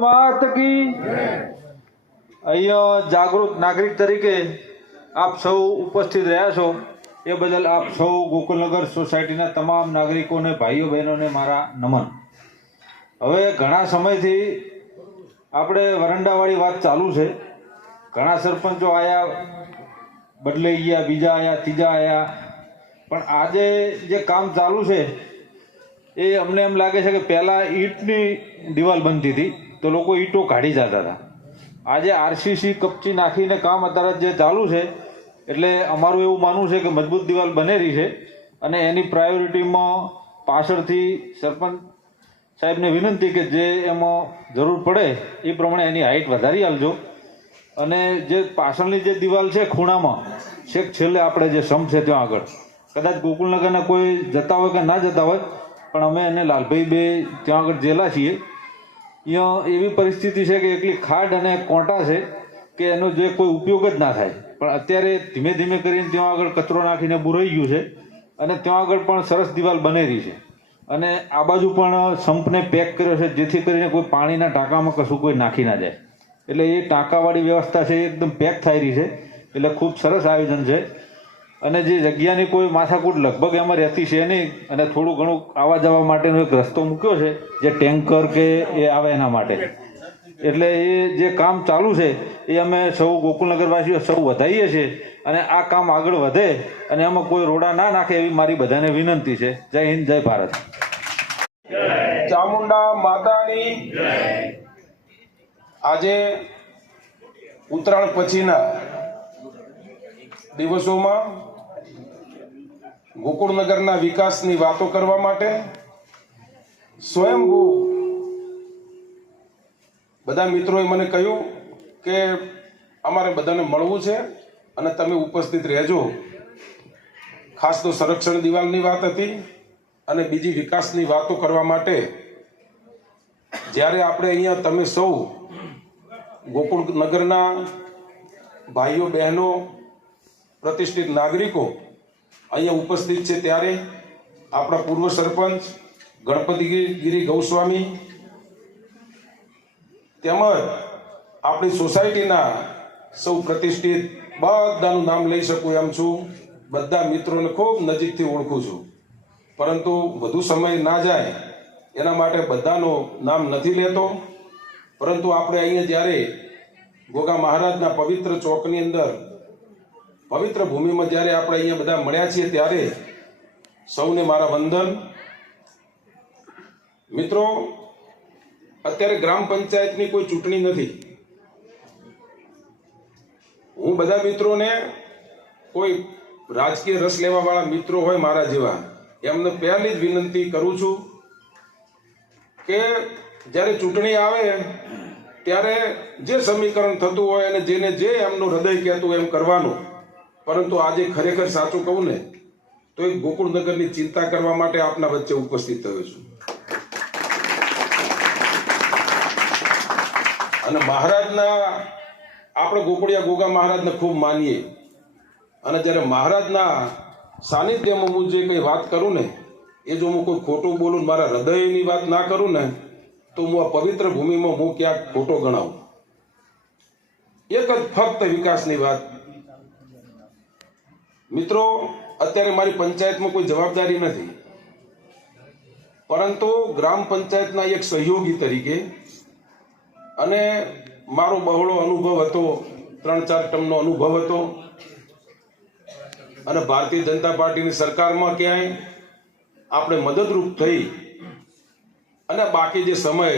માત કી અહીંયા જાગૃત નાગરિક તરીકે આપ સૌ ઉપસ્થિત રહ્યા છો એ બદલ આપ સૌ ગોકુલનગર સોસાયટીના તમામ નાગરિકોને ભાઈઓ બહેનોને મારા નમન. હવે ઘણા સમયથી આપણે વરંડાવાળી વાત ચાલુ છે. ઘણા સરપંચો આવ્યા, બદલાઈ ગયા, બીજા આવ્યા, ત્રીજા આવ્યા, પણ આજે જે કામ ચાલુ છે એ અમને એમ લાગે છે કે પહેલાં ઈંટની દિવાલ બનતી હતી તો લોકો ઈંટો કાઢી જતા હતા. આજે આરસીસી કપચી નાખીને કામ અત્યારે જે ચાલુ છે એટલે અમારું એવું માનવું છે કે મજબૂત દિવાલ બનેલી છે અને એની પ્રાયોરિટીમાં પાછળથી સરપંચ સાહેબને વિનંતી કે જે એમાં જરૂર પડે એ પ્રમાણે એની હાઇટ વધારી આપજો. અને જે પાછળની જે દિવાલ છે ખૂણામાં છેક છેલ્લે આપણે જે સમ છે ત્યાં આગળ કદાચ ગોકુલનગરના કોઈ જતા હોય કે ના જતા હોય પણ અમે એને લાલભાઈ બે ત્યાં આગળ જેલા છીએ. અહીંયા એવી પરિસ્થિતિ છે કે એકલી ખાડ અને કોંટા છે કે એનો જે કોઈ ઉપયોગ જ ના થાય. પણ અત્યારે ધીમે ધીમે કરીને ત્યાં આગળ કચરો નાખીને બુરાઈ ગયું છે અને ત્યાં આગળ પણ સરસ દિવાલ બનેલી છે અને આ બાજુ પણ સંપને પેક કર્યો છે જેથી કરીને કોઈ પાણીના ટાંકામાં કશું કોઈ નાખી ના જાય. એટલે એ ટાંકાવાળી વ્યવસ્થા છે એ એકદમ પેક થઈ રહી છે. એટલે ખૂબ સરસ આયોજન છે અને જે જગ્યાની કોઈ માથાકૂટ લગભગ એમાં રહેતી છે નહીં અને થોડું ઘણું આવવા જવા માટેનો એક રસ્તો મૂક્યો છે જે ટેન્કર કે એ આવે એના માટે. એટલે એ જે કામ ચાલુ છે એ અમે સૌ ગોકુલનગરવાસીઓ સૌ વધારીએ છીએ અને આ કામ આગળ વધે અને એમાં કોઈ રોડા ના નાખે એવી મારી બધાને વિનંતી છે. જય હિન્દ, જય ભારત. ચામુંડા માતાની આજે ઉત્તરાયણ પછીના દિવસોમાં ગોકુળનગરના વિકાસની વાતો કરવા માટે સ્વયંભૂ બધા મિત્રોએ મને કહ્યું કે અમારે બધાને મળવું છે અને તમે ઉપસ્થિત રહેજો. ખાસ તો સંરક્ષણ દિવાલની વાત હતી અને બીજી વિકાસની વાતો કરવા માટે જ્યારે આપણે અહીંયા તમે સૌ ગોકુળનગરના ભાઈઓ બહેનો પ્રતિષ્ઠિત નાગરિકો અહીંયા ઉપસ્થિત છે ત્યારે આપણા પૂર્વ સરપંચ ગણપતિગીરી ગૌસ્વામી તેમજ આપણી સોસાયટીના સૌ પ્રતિષ્ઠિત બધાનું નામ લઈ શકું એમ છું. બધા મિત્રોને ખૂબ નજીકથી ઓળખું છું પરંતુ વધુ સમય ના જાય એના માટે બધાનું નામ નથી લેતો. પરંતુ આપણે અહીંયા જ્યારે ગોગા મહારાજના પવિત્ર ચોકની અંદર પવિત્ર ભૂમિમાં જ્યારે આપણે અહીંયા બધા મળ્યા છીએ ત્યારે સૌને મારા વંદન. મિત્રો, અત્યારે ગ્રામ પંચાયતની કોઈ ચૂંટણી નથી. હું બધા મિત્રોને કોઈ રાજકીય રસ લેવા વાળા મિત્રો હોય મારા જેવા એમને પહેલી જ વિનંતી કરું છું કે જ્યારે ચૂંટણી આવે ત્યારે જે સમીકરણ થતું હોય અને જેને જે એમનું હૃદય કહેતું એમ કરવાનું. પરંતુ આજે ખરેખર સાચું કહું ને તો એક ગોકુળનગરની ચિંતા કરવા માટે આપના વચ્ચે ઉપસ્થિત થયો છું. અને મહારાજના આપણે ગોકુળિયા ગોગા મહારાજને ખૂબ માનીએ અને જ્યારે મહારાજના સાનિધ્યમાં હું જે કંઈ વાત કરું ને એ જો હું કોઈ ખોટું બોલું મારા હૃદયની વાત ના કરું ને તો હું આ પવિત્ર ભૂમિમાં હું ક્યાંક ખોટો ગણાવું. એક જ ફક્ત વિકાસની વાત. મિત્રો, અત્યારે મારી પંચાયતમાં કોઈ જવાબદારી નથી પરંતુ ગ્રામ પંચાયતના એક સહયોગી તરીકે અને મારો બહોળો અનુભવ હતો, 3-4 ટર્મનો અનુભવ હતો અને ભારતીય જનતા પાર્ટીની સરકારમાં ક્યાંય આપણે મદદરૂપ થઈ અને બાકી જે સમય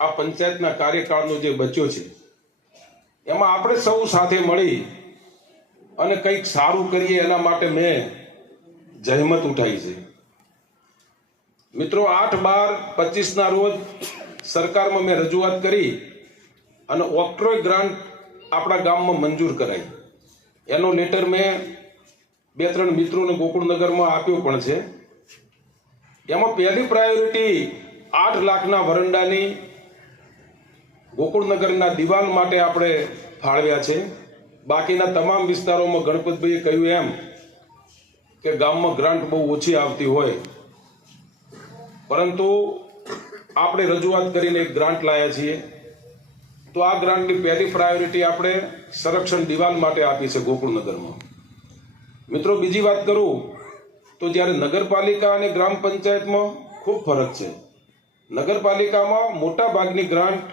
આ પંચાયતના કાર્યકાળનો જે બચ્યો છે એમાં આપણે સૌ સાથે મળી અને કંઈક સારું કરીએ એના માટે મેં જહેમત ઉઠાવી છે. મિત્રો, 8/12/25ના રોજ સરકારમાં મેં રજૂઆત કરી અને ઓક્ટ્રોય ગ્રાન્ટ આપણા ગામમાં મંજૂર કરાઈ. એનો લેટર મેં 2-3 મિત્રોને ગોકુળનગરમાં આપ્યો પણ છે. એમાં પહેલી પ્રાયોરિટી 8 લાખના વરંડાની ગોકુળનગરના દિવાલ માટે આપણે ફાળવ્યા છે. બાકીના તમામ વિસ્તારોમાં ગણપતભાઈએ કહ્યું એમ કે ગામમાં ગ્રાન્ટ બહુ ઓછી આવતી હોય પરંતુ આપણે રજૂઆત કરીને એક ગ્રાન્ટ લાયા છીએ. તો આ ગ્રાન્ટની પહેલી પ્રાયોરિટી આપણે સંરક્ષણ દિવાલ માટે આપી છે ગોકુળનગરમાં. મિત્રો, બીજી વાત કરું તો જ્યારે નગરપાલિકા અને ગ્રામ પંચાયતમાં ખૂબ ફરક છે. નગરપાલિકામાં મોટા ભાગની ગ્રાન્ટ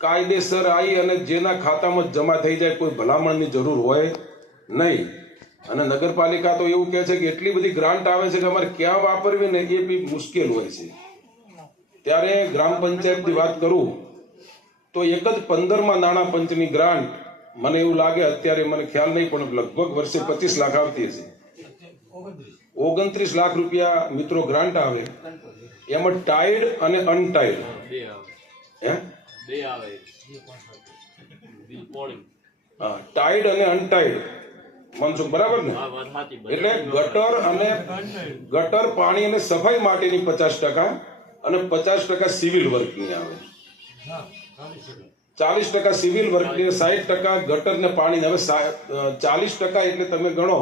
કાયદેસર આવી અને જેના ખાતામાં જમા થઈ જાય, કોઈ ભલામણની જરૂર હોય નહીં. અને નગરપાલિકા તો એવું કહે છે કે એટલી બધી ગ્રાન્ટ આવે છે કે અમારે ક્યાં વાપરવી ને એ બી મુશ્કેલ હોય છે. ત્યારે ગ્રામ પંચાયતની વાત કરું તો એક જ 15માં નાણાં પંચની ગ્રાન્ટ મને એવું લાગે, અત્યારે મને ખ્યાલ નહીં પણ લગભગ વર્ષે 25 લાખ આવતી હશે. 29 લાખ રૂપિયા મિત્રો ગ્રાન્ટ આવે. એમાં ટાઈડ અને અનટાઈડ ટાઈડ અને અનટાઈડ મનસુખ, બરાબર ને? એટલે ગટર પાણી અને સફાઈ માટેની 50% અને 50% સિવિલ વર્કની આવે. 40% સિવિલ વર્કની, 60% ગટર ને પાણી. હવે 40% એટલે તમે ગણો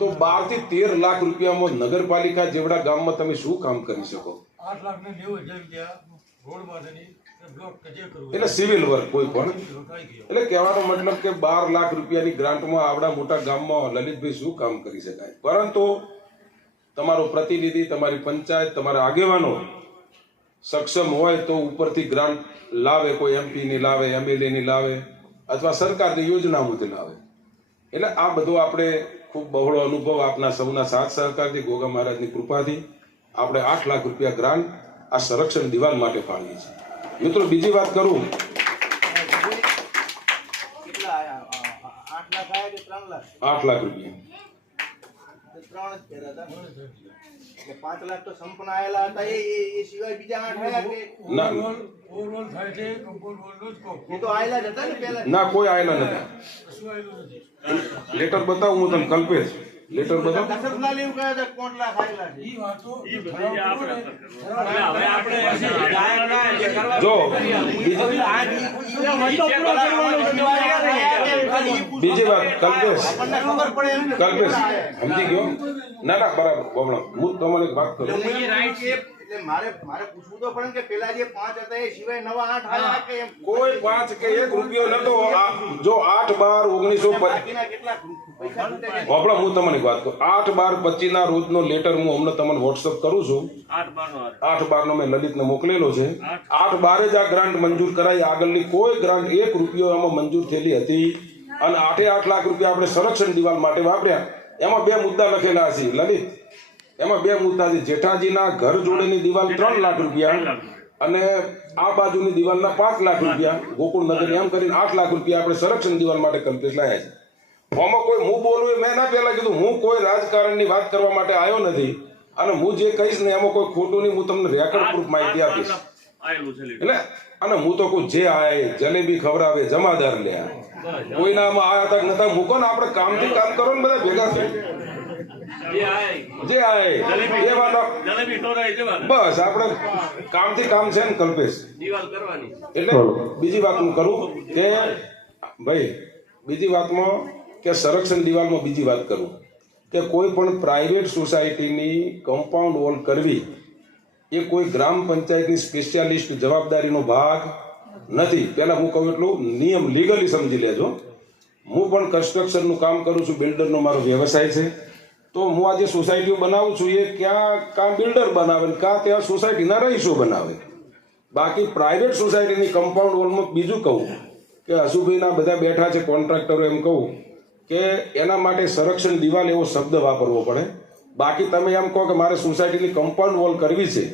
તો 12 થી 13 લાખ રૂપિયામાં નગરપાલિકા જેવડા ગામમાં તમે શું કામ કરી શકો? 8,90,000 એટલે સિવિલ વર્ક કોઈ પણ. એટલે કહેવાનો મતલબ કે 12 લાખ રૂપિયાની ગ્રાન્ટમાં આવડા મોટા ગામમાં લલિતભાઈ શું કામ કરી શકાય? પરંતુ તમારો પ્રતિનિધિ, તમારી પંચાયત, તમારા આગેવાનો સક્ષમ હોય તો ઉપરથી ગ્રાન્ટ લાવે. કોઈ MP ની લાવે, MLA ની લાવે, અથવા સરકારની યોજના મુજબ લાવે. એટલે આ બધો આપણે ખૂબ બહોળો અનુભવ આપના સૌના સાથ સહકારથી, ગોગા મહારાજની કૃપાથી આપણે 8 લાખ રૂપિયા ગ્રાન્ટ આ સંરક્ષણ દિવાલ માટે ફાળવીએ છીએ. મિત્રો, બીજી વાત કરું, કેટલા આયા? 8 લાખ આયા કે 3 લાખ? 8 લાખ રૂપિયા. 3 જ કર્યા હતા. એટલે 5 લાખ તો સંપૂર્ણ આયેલા હતા. એ સિવાય બીજા 8 આયા કે ના ઓવરઓલ થાય છે? કમ્પાઉન્ડ વોલ નો જ કહો. એ તો આયેલા જ હતા ને પહેલા? ના, કોઈ આયેલા નતા. શું આયેલું નથી? લેટર બતાવું હું તમને, કલ્પેશ લેટર બતાવું. દશરથલાલ એવું કહે છે 5 લાખ આયેલા છે. ઈ વાતો જો બીજી વાત, કલ્પેશ ખબર પડે એમ કલ્પેશ સમજી ગયો? ના ના, બરાબર બમણો. હું તમને એક વાત કરું. એટલે મારે પૂછવું તો પડે કે પેલા જે 5 હતા એ સિવાય નવા 8 આયા કે એમ? કોઈ 5 કે 1 રૂપિયો નતો. જો 8/12/1925 બાકીના કેટલા પૈસા તૂટે છે? બાપડા, હું તમને એક વાત કહું. 8/12/25 ના રોજનો લેટર હું હમણાં તમને વોટ્સઅપ કરું છું. 8/12 નો મેં લલિતને મોકલેલો છે. 8/12 જ આ ગ્રાન્ટ મંજૂર કરાઈ. આગળની કોઈ ગ્રાન્ટ 1 રૂપિયો એમાં મંજૂર થયેલી હતી. અને 8 લાખ રૂપિયા આપણે સંરક્ષણ દિવાલ માટે વાપર્યા. એમાં 2 મુદ્દા લખેલા છે લલિત. એમાં 2 મુદ્દા છે. જેઠાજીના ઘર જોડેની દિવાલ 3 લાખ રૂપિયા અને આ બાજુની દિવાલના 5 લાખ રૂપિયા. ગોકુળનગર એમ કરીને 8 લાખ રૂપિયા આપણે સંરક્ષણ દિવાલ માટે કલ્પેશ લાયા છે. આમાં કોઈ હું બોલું મેં ના પહેલા કીધું, હું કોઈ રાજકારણની વાત કરવા માટે આવ્યો નથી. અને હું જે કહીશ ને એમાં કોઈ ખોટું નહીં. હું તમને રેકોર્ડ પ્રૂફ માહિતી આપીશ. એટલે અને હું તો કોઈ જે આયા જલેબી ખવડાવે જમાદાર લે. કોઈનામાં આયા તક નતા. મૂકો ને, આપણે કામથી કામ કરો ને બધા ભેગા થઈ. જે આય એ વાત બસ આપણે કામથી કામ છે ને કલ્પેશ. એટલે બીજી વાત હું કરું કે ભાઈ, બીજી વાતમાં કે સંરક્ષણ દિવાલમાં બીજી વાત કરું કે કોઈ પણ પ્રાઇવેટ સોસાયટીની કમ્પાઉન્ડ વોલ કરવી એ કોઈ ગ્રામ પંચાયતની સ્પેશિયાલિસ્ટ જવાબદારીનો ભાગ નથી. પહેલા હું કહું એટલું નિયમ લીગલી સમજી લેજો. હું પણ કન્સ્ટ્રક્શનનું કામ કરું છું, બિલ્ડરનો મારો વ્યવસાય છે. તો હું આ જે સોસાયટીઓ બનાવું છું એ ક્યાં બિલ્ડર બનાવે ને ક્યાં ત્યાં સોસાયટીના રહીશો બનાવે. બાકી પ્રાઇવેટ સોસાયટીની કમ્પાઉન્ડ વોલમાં બીજું કહું કે હસુભાઈના બધા બેઠા છે કોન્ટ્રાક્ટરો, એમ કહું કે એના માટે સંરક્ષણ દિવાલ એવો શબ્દ વાપરવો પડે. બાકી તમે એમ કહો કે મારે સોસાયટીની કમ્પાઉન્ડ વોલ કરવી છે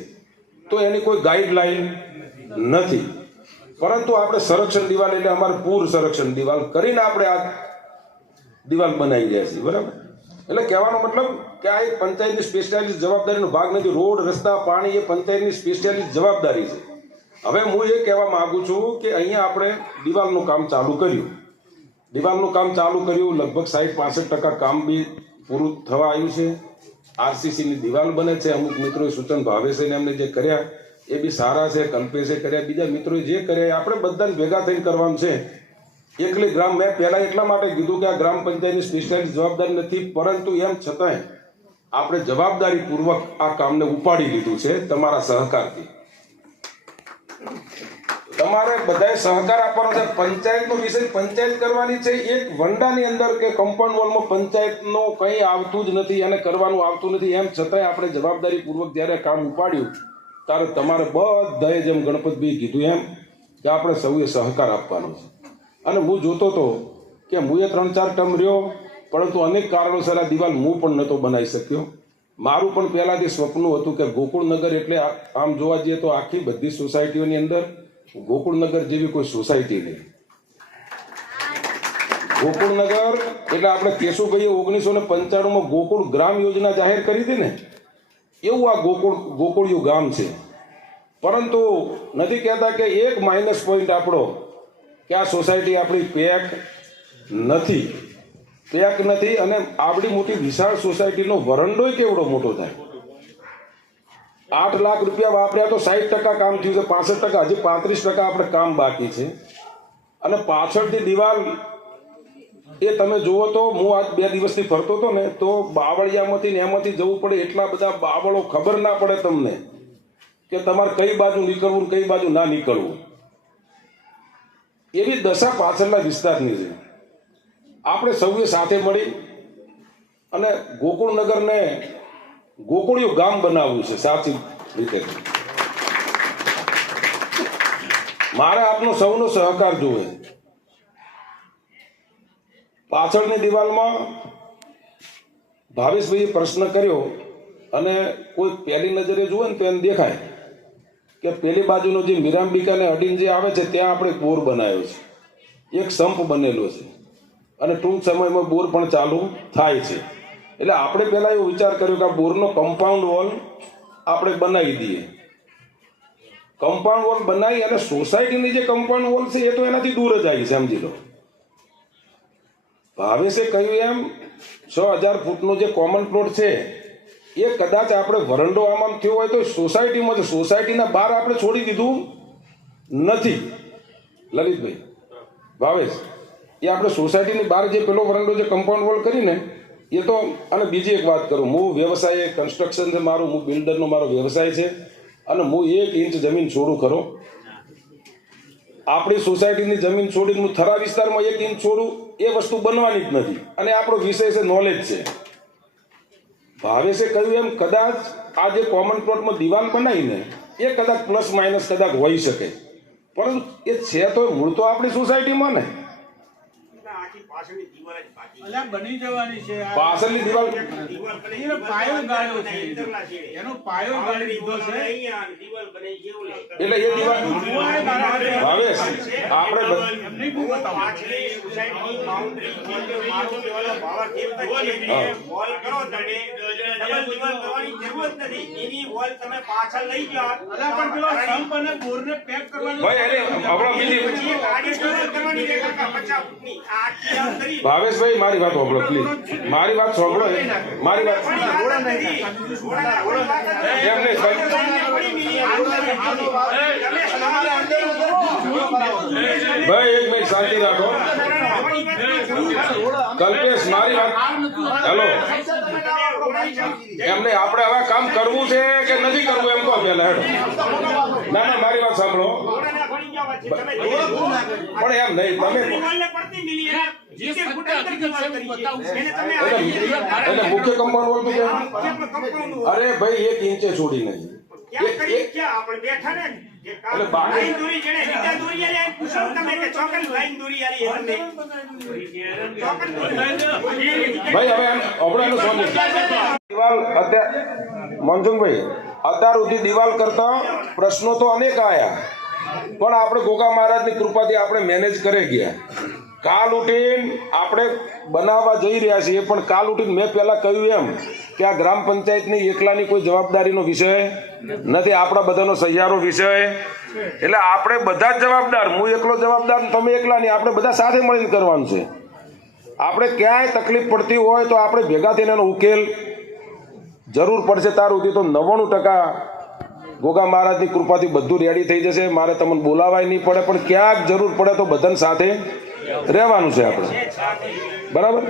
તો એની કોઈ ગાઈડલાઈન નથી. પરંતુ આપણે સંરક્ષણ દિવાલ એટલે અમારે પૂર સંરક્ષણ દિવાલ કરીને આપણે આ દિવાલ બનાવી રહ્યા છીએ, બરાબર? એટલે કહેવાનો મતલબ કે આ એક પંચાયતની સ્પેશિયાલિસ્ટ જવાબદારીનો ભાગ નથી. રોડ, રસ્તા, પાણી એ પંચાયતની સ્પેશિયાલિસ્ટ જવાબદારી છે. હવે હું એ કહેવા માંગુ છું કે અહીંયા આપણે દિવાલનું કામ ચાલુ કર્યું. લગભગ 60-65% કામ બી પૂરું થવા આવ્યું છે. RCCની દિવાલ બને છે. અમુક મિત્રોએ સૂચન ભાવેશે એમને જે કર્યા એ બી સારા છે. કલ્પેશે કર્યા, બીજા મિત્રોએ જે કર્યા આપણે બધાને ભેગા થઈને કરવાનું છે. એકલી ગ્રામ, મેં પહેલા એટલા માટે કીધું કે આ ગ્રામ પંચાયતની સ્પેશિયાલિસ્ટ જવાબદારી નથી, પરંતુ એમ છતાંય આપણે જવાબદારીપૂર્વક આ કામને ઉપાડી લીધું છે તમારા સહકારથી. તમારે બધાએ સહકાર આપવાનો છે. પંચાયતનો વિષય પંચાયત કરવાની છે. એક વંડાની અંદર કે કમ્પાઉન્ડ વોલમાં પંચાયતનો કંઈ આવતું જ નથી અને કરવાનું આવતું નથી. એમ છતાંય આપણે જવાબદારીપૂર્વક જ્યારે કામ ઉપાડ્યું ત્યારે તમારે બધાએ જેમ ગણપતભાઈ કીધું એમ કે આપણે સૌએ સહકાર આપવાનો છે. અને હું જોતો હતો કે હું એ 3-4 ટર્મ રહ્યો, પરંતુ અનેક કારણોસર આ દિવાલ હું પણ નહોતો બનાવી શક્યો. મારું પણ પહેલાંથી સ્વપ્ન હતું કે ગોકુળનગર એટલે આમ જોવા જઈએ તો આખી બધી સોસાયટીઓની અંદર ગોકુળનગર જેવી કોઈ સોસાયટી નહીં. ગોકુળનગર એટલે આપણે કેશુભાઈએ 1995માં ગોકુળ ગ્રામ યોજના જાહેર કરી હતી ને, એવું આ ગોકુળિયું ગામ છે. પરંતુ નથી કહેતા કે એક માઇનસ પોઈન્ટ આપણો કે આ સોસાયટી આપણી પેક નથી. અને આવડી મોટી વિશાળ સોસાયટીનો વરંડોય કેવડો મોટો થાય. 8 લાખ રૂપિયા વાપર્યા તો 60% કામ થયું છે, 65%, હજી 35% આપણે કામ બાકી છે. અને પાછળથી દિવાલ એ તમે જુઓ તો હું આજ 2 દિવસથી ફરતો હતો ને તો બાવળિયામાંથી ને એમાંથી જવું પડે. એટલા બધા બાવળો, ખબર ના પડે તમને કે તમારે કઈ બાજુ નીકળવું ને કઈ બાજુ ના નીકળવું. એવી દશા પાછળના વિસ્તારની છે. આપણે સૌએ સાથે મળી અને ગોકુળનગરને ગોકુળિયું ગામ બનાવવું છે સાચી રીતે. મારે આપનો સૌનો સહકાર જોવે. પાછળની દિવાલમાં ભાવેશભાઈએ પ્રશ્ન કર્યો અને કોઈ પહેલી નજરે જુએ ને તો એમ દેખાય કે પેલી બાજુનો જે મીરાંબિકાને અડીને જે આવે છે ત્યાં આપણે બોર બનાવ્યો છે, એક સંપ બનેલો છે અને ટૂંક સમયમાં બોર પણ ચાલુ થાય છે. એટલે આપણે પહેલા એવો વિચાર કર્યો કે આ બોરનો કમ્પાઉન્ડ વોલ આપણે બનાવી દઈએ. કમ્પાઉન્ડ વોલ બનાવી અને સોસાયટીની જે કમ્પાઉન્ડ વોલ છે એ તો એનાથી દૂર જ આવી, સમજી લો. ભાવેશે કહ્યું એમ 6000 ફૂટનો જે કોમન પ્લોટ છે એ કદાચ આપણે વરંડો આમ થયો હોય તો સોસાયટીમાં, સોસાયટીના બહાર આપણે છોડી દીધું નથી. લલિતભાઈ, ભાવેશ, એ આપણે સોસાયટીની બહાર જે પેલો વરંડો જે કમ્પાઉન્ડ વોલ કરીને એ તો. અને બીજી એક વાત કરું, હું વ્યવસાય કન્સ્ટ્રક્શન છે મારું, હું બિલ્ડરનો મારો વ્યવસાય છે અને હું 1 ઇંચ જમીન છોડું ખરો. આપણી સોસાયટીની જમીન છોડીને હું થરા વિસ્તારમાં 1 ઇંચ છોડું એ વસ્તુ બનવાની જ નથી. અને આપણો વિષય છે નોલેજ છે. ભાવેશે કહ્યું એમ કદાચ આ જે કોમન પ્લોટમાં દિવાલ બનાવીને એ કદાચ પ્લસ માઇનસ કદાચ હોઈ શકે, પરંતુ એ છે તો મૂળ તો આપણી સોસાયટીમાં ને. બની જવાની છે. પાછળની દિવાલ એનો પાયો ગાળ્યો છે, એનો પાયો ગાળી દીધો છે. એટલે એ દિવાલ ભાવેશ આપણે ભાવેશભાઈ મારી વાત સાંભળો પ્લીઝ, મારી વાત સાંભળો, મારી વાત એમ નહીં. ભાઈ 1 મિનિટ શાંતિ રાખો. કલ્પેશ મારી વાત, હેલો, એમ નહીં, આપણે હવે કામ કરવું છે કે નથી કરવું એમ કહો પેલા. હેડો, ના મારી વાત સાંભળો. પણ એમ નહીં, તમે એટલે મુખ્ય કમ્પાઉન્ડ વોલ તો અરે ભાઈ 1 ઇંચે છોડી નહીં. મનસુખભાઈ, અત્યાર સુધી દિવાલ કરતા પ્રશ્નો તો અનેક આયા, પણ આપણે ગોગા મહારાજની કૃપાથી આપણે મેનેજ કરી ગયા. કાલ ઉઠીને આપણે બનાવવા જઈ રહ્યા છીએ, પણ કાલ ઉઠીને મેં પહેલા કહ્યું એમ કે આ ગ્રામ પંચાયતની એકલાની કોઈ જવાબદારીનો વિષય નથી, આપણા બધાનો સહિયારો વિષય. એટલે આપણે બધા જ જવાબદાર, હું એકલો જવાબદાર, તમે એકલા નહીં, આપણે બધા સાથે મળીને કરવાનું છે. આપણે ક્યાંય તકલીફ પડતી હોય તો આપણે ભેગા થઈને એનો ઉકેલ જરૂર પડશે. ત્યાર સુધી તો 99% ગોગા મહારાજની કૃપાથી બધું રેડી થઈ જશે. મારે તમને બોલાવાય નહીં પડે, પણ ક્યાંક જરૂર પડે તો બધાને સાથે રહેવાનું છે આપણે, બરાબર.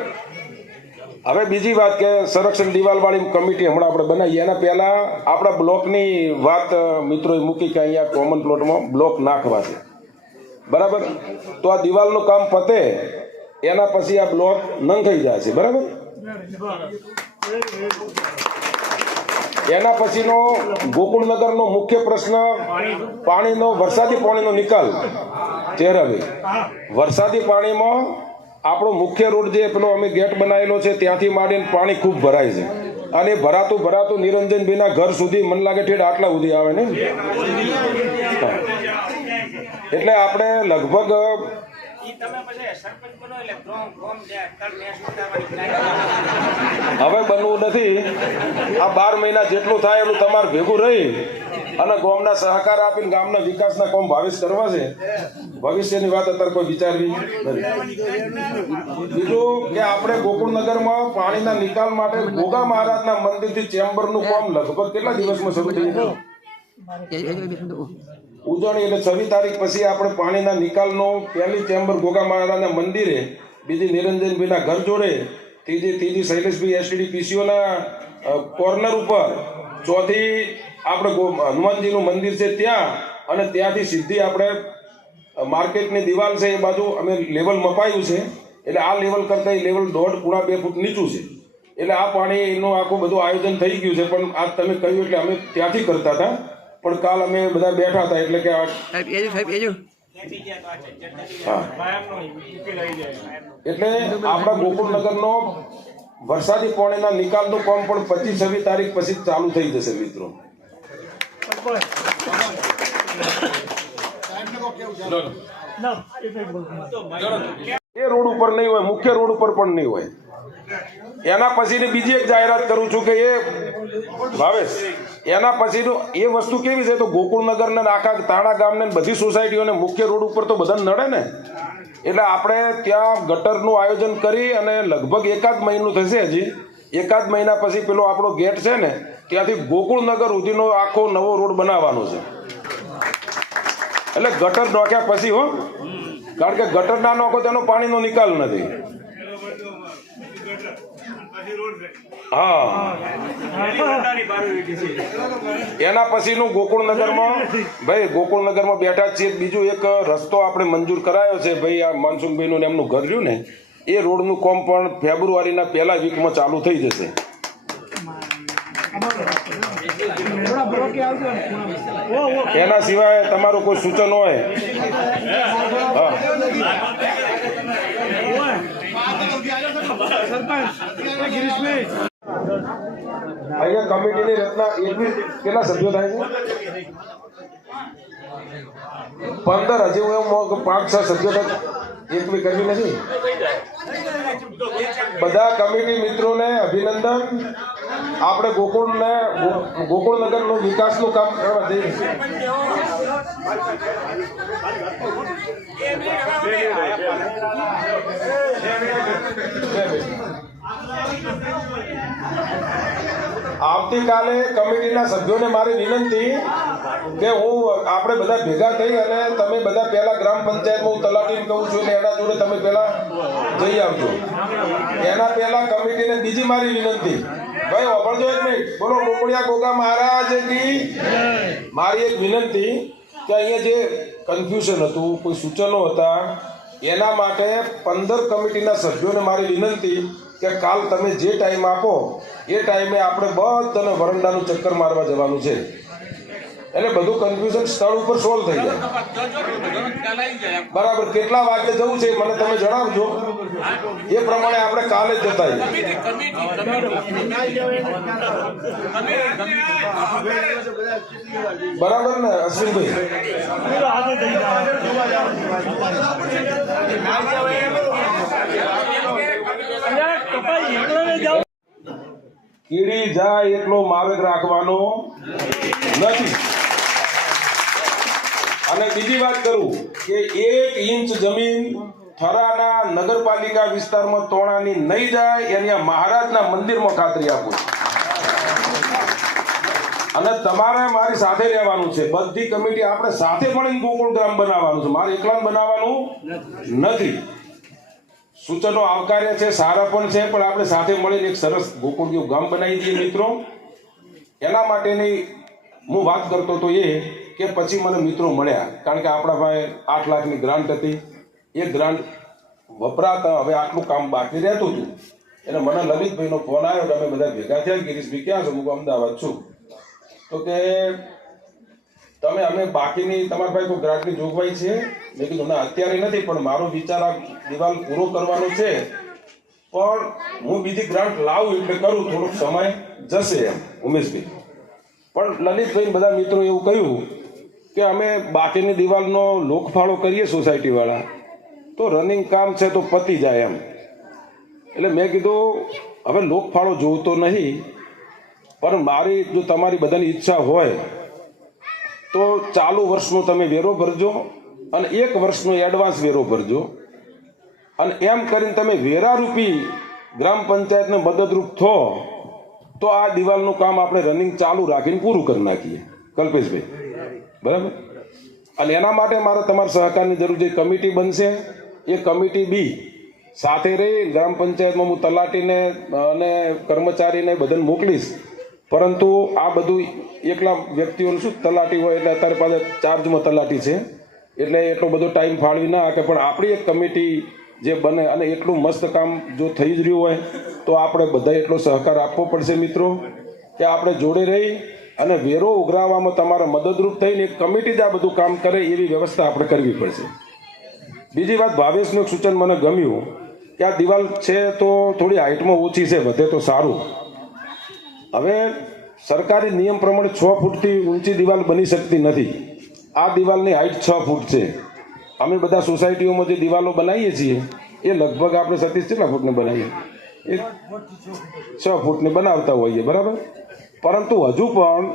હવે બીજી વાત કે સંરક્ષણ દિવાલવાળી કમિટી હમણાં આપણે બનાવીએ, એના પહેલાં આપણા બ્લોકની વાત મિત્રોએ મૂકી કે અહીંયા કોમન પ્લોટમાં બ્લોક નાખવા છે. બરાબર, તો આ દિવાલનું કામ પતે એના પછી આ બ્લોક નંખાઈ જાય છે. બરાબર, એના પછીનો ગોકુળનગરનો મુખ્ય પ્રશ્ન પાણીનો, વરસાદી પાણીનો નિકાલ. ચહેરાભાઈ, વરસાદી પાણીમાં આપણો મુખ્ય રોડ જે પેલો અમે ગેટ બનાવેલો છે ત્યાંથી માંડીને પાણી ખૂબ ભરાય છે અને ભરાતું ભરાતું નિરંજનભાઈના ઘર સુધી મને લાગે ઠેઠ આટલા સુધી આવે ને. એટલે આપણે લગભગ હવે બનવું નથી. આ 12 મહિના જેટલું થાય એટલું તમારે ભેગું રહી અને ગામના સહકાર આપીને ગામના વિકાસના કામ ભાવિશ કરવા છે. ભવિષ્યની વાત અત્યારે કોઈ વિચારવી નથી. બીજું કે આપણે ગોકુળનગરમાં પાણીના નિકાલ માટે ગોગા મહારાજના મંદિરથી ચેમ્બરનું કામ લગભગ કેટલા દિવસમાં શરૂ થઈ ગયું? ઉજવણી એટલે 26 તારીખ પછી આપણે પાણીના નિકાલનો પહેલી ચેમ્બર ગોગા મહારાજના મંદિરે, બીજી નિરંજનભાઈના ઘર જોડે, ત્રીજી શૈલેષભાઈ એસટીડી પીસીઓના કોર્નર ઉપર, ચોથી આપણે હનુમાનજીનું મંદિર છે ત્યાં, અને ત્યાંથી સીધી આપણે માર્કેટની દિવાલ છે એ બાજુ અમે લેવલ મપાયું છે. એટલે આ લેવલ કરતા એ લેવલ 1.5 પોણા 2 ફૂટ નીચું છે. એટલે આ પાણીનું આખું બધું આયોજન થઈ ગયું છે. પણ આ તમે કહ્યું એટલે અમે ત્યાંથી કરતા હતા, પણ કાલ અમે બધા બેઠા હતા એટલે કે એટલે આપણા ગોકુળનગરનો વરસાદી પાણીના નિકાલનું કામ પણ 25-26 તારીખ પછી ચાલુ થઈ જશે મિત્રો. એ રોડ ઉપર નહીં હોય, મુખ્ય રોડ ઉપર પણ નહીં હોય. એના પછીની બીજી એક જાહેરાત કરું છું કે એ ભાવેશ, એના પછીનું એ વસ્તુ કેવી છે તો ગોકુળનગરને આખા તાણા ગામને બધી સોસાયટીઓને મુખ્ય રોડ ઉપર તો બધાને નડે ને. એટલે આપણે ત્યાં ગટરનું આયોજન કરી અને લગભગ 1 મહિનું થશે. હજી 1 મહિના પછી પેલો આપણો ગેટ છે ને ત્યાંથી ગોકુળનગર સુધીનો આખો નવો રોડ બનાવવાનો છે. એટલે ગટર નોખ્યા પછી હો, કારણ કે ગટર ના નોખો તેનો પાણીનો નિકાલ નથી. હા, એના પછીનું ગોકુળનગરમાં ભાઈ, ગોકુળનગરમાં બેઠા છીએ. બીજું એક રસ્તો આપણે મંજૂર કરાયો છે ભાઈ, આ માનસુખભાઈનું એમનું ઘર રહ્યું ને એ રોડનું કામ પણ ફેબ્રુઆરીના પહેલા વીકમાં ચાલુ થઈ જશે. એના સિવાય તમારું કોઈ સૂચન હોય? હા, અહીંયા કમિટીની રચના કેટલા સભ્યો થાય છે? 15. હજી હું 5-6 સભ્યો એકવી કરવી નથી. બધા કમિટી મિત્રોને અભિનંદન. આપણે ગોકુળનગરનું વિકાસનું કામ કરવા જઈએ છીએ. આવતીકાલે કમિટીના સભ્યોને મારી વિનંતી કે આપણે બધા ભેગા થઈ અને તમે બધા પહેલા ગ્રામ પંચાયતમાં હું તલાટીને કહું છું એટલે એના જોડે તમે પહેલા જઈ આવજો. એના પહેલા કમિટીને બીજી મારી વિનંતી, ભાઈ ઓપણજો એક મિનિટ, બોલો ગોકુળિયા ગોગા મહારાજ કી. મારી એક વિનંતી કે અહીંયા જે કન્ફ્યુઝન હતું, કોઈ સૂચનો હતા, એના માટે 15 કમિટીના સભ્યોને મારી વિનંતી કે કાલ તમે જે ટાઈમ આપો એ ટાઈમે આપણે બધાને વરંડાનું ચક્કર મારવા જવાનું છે. એટલે બધું કન્ફ્યુઝન સ્થળ ઉપર સોલ્વ થઈ જાય. બરાબર, કેટલા વાગે જવું છે મને તમે જણાવજો, એ પ્રમાણે આપણે કાલે જ જતા રહીએ. બરાબર ને અશ્વિનભાઈ? કીડી જાય એટલો માર્ગ રાખવાનો નથી. અને બીજી વાત કરું કે 1 ઇંચ જમીન થરાના નગરપાલિકા વિસ્તારમાં તોણાની નહીં જાય એની આ મહારાજના મંદિરમાં ખાતરી આપું. અને તમારે મારી સાથે રહેવાનું છે. બધી કમિટી આપણે સાથે મળીને ગોકુળ ગ્રામ બનાવવાનું છે. મારે એકલા બનાવવાનું નથી. સૂચનો આવકાર્ય છે, સારા પણ છે, પણ આપણે સાથે મળીને એક સરસ ગોકુળ ગામ બનાવી દઈએ મિત્રો. એના માટેની હું વાત કરતો તો એ કે પછી મને મિત્રો મળ્યા, કારણ કે આપણા ભાઈ 8 લાખની ગ્રાન્ટ હતી, એ ગ્રાન્ટ વપરાતા હવે આટલું કામ બાકી રહેતું હતું. એટલે મને લલિતભાઈનો ફોન આવ્યો કે અમે બધા ભેગા થયા, ગિરીશભાઈ ક્યાં છો? હું અમદાવાદ છું. તો કે અમે બાકીની તમારા પાસે કોઈ ગ્રાન્ટની જોગવાઈ છે? મેં કીધું ના અત્યારે નથી, પણ મારો વિચાર આ દિવાલ પૂરો કરવાનો છે, પણ હું બીજી ગ્રાન્ટ લાવું એટલે કરું, થોડોક સમય જશે એમ ઉમેશભાઈ. પણ લલિતભાઈ બધા મિત્રો એવું કહ્યું કે અમે બાકીની દિવાલનો લોકફાળો કરીએ સોસાયટી વાળા, તો રનિંગ કામ છે તો પતી જાય એમ. એટલે મેં કીધું હવે લોકફાળો જોતો નહીં, પણ મારી જો તમારી બધાની ઈચ્છા હોય તો ચાલુ વર્ષનો તમે વેરો ભરજો અને 1 વર્ષનો એડવાન્સ વેરો ભરજો, અને એમ કરીને તમે વેરારૂપી ગ્રામ પંચાયતને મદદરૂપ થો તો આ દિવાલનું કામ આપણે રનિંગ ચાલુ રાખીને પૂરું કરી નાખીએ. કલ્પેશભાઈ, બરાબર? અને એના માટે મારે તમારા સહકારની જરૂર છે. કમિટી બનશે, એ કમિટી બી સાથે રહી ગ્રામ પંચાયતમાં હું તલાટીને અને કર્મચારીને બધાને મોકલીશ, પરંતુ આ બધું એકલા વ્યક્તિઓનું શું તલાટી હોય એટલે અત્યારે પાસે ચાર્જમાં તલાટી છે, એટલે એટલો બધો ટાઈમ ફાળવી ના શકે. પણ આપણી એક કમિટી જે બને અને એટલું મસ્ત કામ જો થઈ જ રહ્યું હોય તો આપણે બધા એટલો સહકાર આપવો પડશે મિત્રો, કે આપણે જોડે રહી અને વેરો ઉઘરાવવામાં તમારા મદદરૂપ થઈને એક કમિટી જ આ બધું કામ કરે એવી વ્યવસ્થા આપણે કરવી પડશે. બીજી વાત, ભાવેશનું એક સૂચન મને ગમ્યું કે આ દિવાલ છે તો થોડી હાઇટમાં ઓછી છે, વધે તો સારું. હવે સરકારી નિયમ પ્રમાણે 6 ફૂટથી ઊંચી દિવાલ બની શકતી નથી. આ દિવાલની હાઇટ 6 ફૂટ છે. અમે બધા સોસાયટીઓમાં જે દિવાલો બનાવીએ છીએ એ લગભગ આપણે સતીશ કેટલા ફૂટને બનાવીએ? એ 6 ફૂટને બનાવતા હોઈએ, બરાબર? પરંતુ હજુ પણ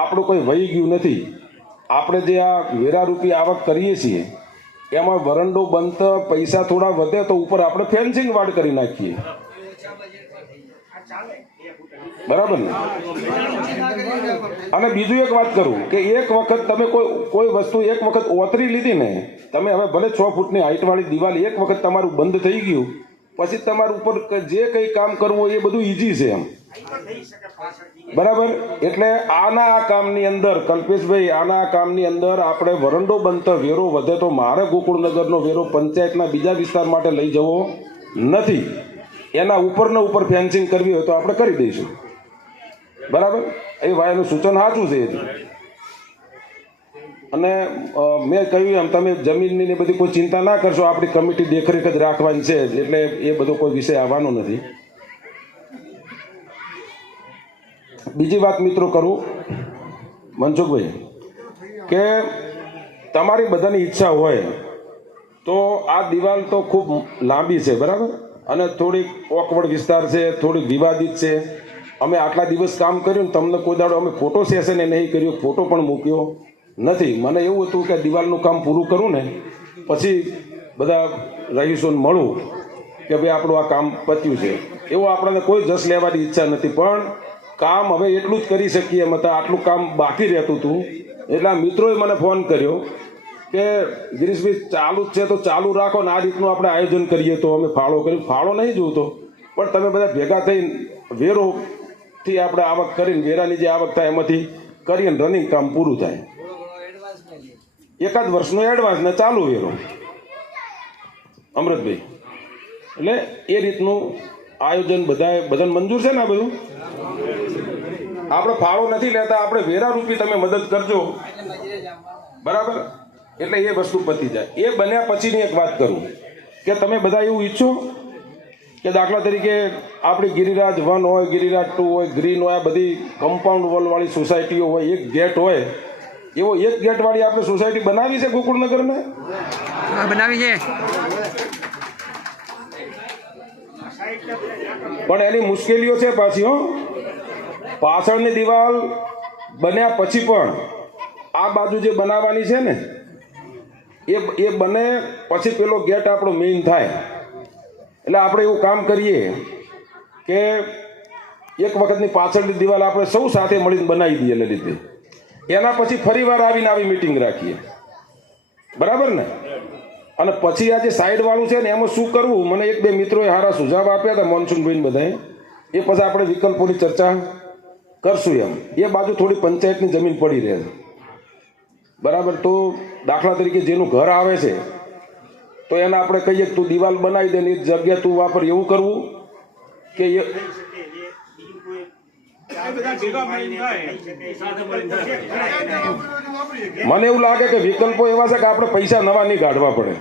આપણું કોઈ વહી ગયું નથી. આપણે જે આ વેરારૂપી આવક કરીએ છીએ એમાં વરંડો બનતા પૈસા થોડા વધે તો ઉપર આપણે ફેન્સિંગ વાડ કરી નાખીએ, બરાબર ને? અને બીજું એક વાત કરું કે એક વખત તમે કોઈ વસ્તુ એક વખત ઓતરી લીધી ને, તમે હવે ભલે 6 ફૂટની હાઈટ વાળી દિવાલ એક વખત તમારું બંધ થઈ ગયું, પછી તમારું ઉપર જે કંઈ કામ કરવું હોય એ બધું ઈઝી છે એમ, બરાબર? એટલે આના આ કામની અંદર કલ્પેશભાઈ, આના આ કામની અંદર આપણે વરંડો બનતો વેરો વધે તો મારે ગોકુળનગરનો વેરો પંચાયતના બીજા વિસ્તાર માટે લઈ જવો નથી. એના ઉપરનો ઉપર ફેન્સિંગ કરવી હોય તો આપણે કરી દઈશું, બરાબર? એ ભાઈનું સૂચન સાચું છે. અને મેં કહ્યું એમ તમે જમીનની ને બધી કોઈ ચિંતા ના કરશો, આપણી કમિટી દેખરેખ જ રાખવાની છે, એટલે એ બધો કોઈ વિષય આવવાનો નથી. બીજી વાત મિત્રો કરું મનસુખભાઈ, કે તમારી બધાની ઈચ્છા હોય તો આ દિવાલ તો ખૂબ લાંબી છે, બરાબર? અને થોડીક ઓકવર્ડ વિસ્તાર છે, થોડીક વિવાદિત છે. અમે આટલા દિવસ કામ કર્યું ને તમને કોઈ દાડો અમે ફોટો સેશન એ નહીં કર્યો, ફોટો પણ મૂક્યો નથી. મને એવું હતું કે દિવાલનું કામ પૂરું કરું ને પછી બધા રહીશોને મળું કે ભાઈ આપણું આ કામ પત્યું છે, એવો આપણને કોઈ જસ લેવાની ઈચ્છા નથી. પણ કામ હવે એટલું જ કરી શકીએ એમ હતા, આટલું કામ બાકી રહેતું હતું. એટલે આ મિત્રોએ મને ફોન કર્યો કે ગિરીશભાઈ ચાલુ જ છે તો ચાલુ રાખો ને આ રીતનું આપણે આયોજન કરીએ તો અમે ફાળો કર્યું. ફાળો નહીં જોતો, પણ તમે બધા ભેગા થઈને વેરોથી આપણે આવક કરીને વેરાની જે આવક થાય એમાંથી કરીએ ને રનિંગ કામ પૂરું થાય. 1 વર્ષનો એડવાન્સ ને ચાલુ વેરો, અમૃતભાઈ. એટલે એ રીતનું આયોજન બધાને મંજૂર છે ને? આ બધું આપણે ફાળો નથી લેતા, આપણે વેરારૂપી તમે મદદ કરજો, બરાબર? એટલે એ વસ્તુ પતી જાય. એ બન્યા પછીની એક વાત કરું કે તમે બધા એવું ઈચ્છો કે દાખલા તરીકે આપણી ગિરિરાજ 1 હોય, ગિરિરાજ 2 હોય, ગ્રીન હોય, આ બધી કમ્પાઉન્ડ વોલવાળી સોસાયટીઓ હોય, એક ગેટ હોય, એવો એક ગેટવાળી આપણે સોસાયટી બનાવી છે ગોકુળનગરને? બનાવી છે, પણ એની મુશ્કેલીઓ છે પાછી. પાછળની દિવાલ બન્યા પછી પણ આ બાજુ જે બનાવવાની છે ને એ બને પછી પેલો ગેટ આપણો મેઇન થાય. એટલે આપણે એવું કામ કરીએ કે એક વખતની પાછળની દિવાલ આપણે સૌ સાથે મળીને બનાવી દઈએ લલિતભાઈ, એના પછી ફરીવાર આવીને આવી મિટિંગ રાખીએ, બરાબર ને? અને પછી આ જે સાઈડ વાળું છે ને એમાં શું કરવું, મને 1-2 મિત્રોએ સારા સુઝાવ આપ્યા હતા, મોનસૂનભાઈ બધાએ. એ પછી આપણે વિકલ્પોની ચર્ચા કરશું એમ. એ બાજુ થોડી પંચાયતની જમીન પડી રહે છે, બરાબર. તો દાખલા તરીકે જેનું ઘર આવે છે તો એને આપણે કહીએ કે તું દિવાલ બનાવી દે ને એ જગ્યા તું વાપર, એવું કરવું કે એ આ બધા ભેગા મળીને થાય, સાથે મળીને થાય. મને એવું લાગે કે વિકલ્પો એવા છે કે આપણે પૈસા નવા નહીં કાઢવા પડે.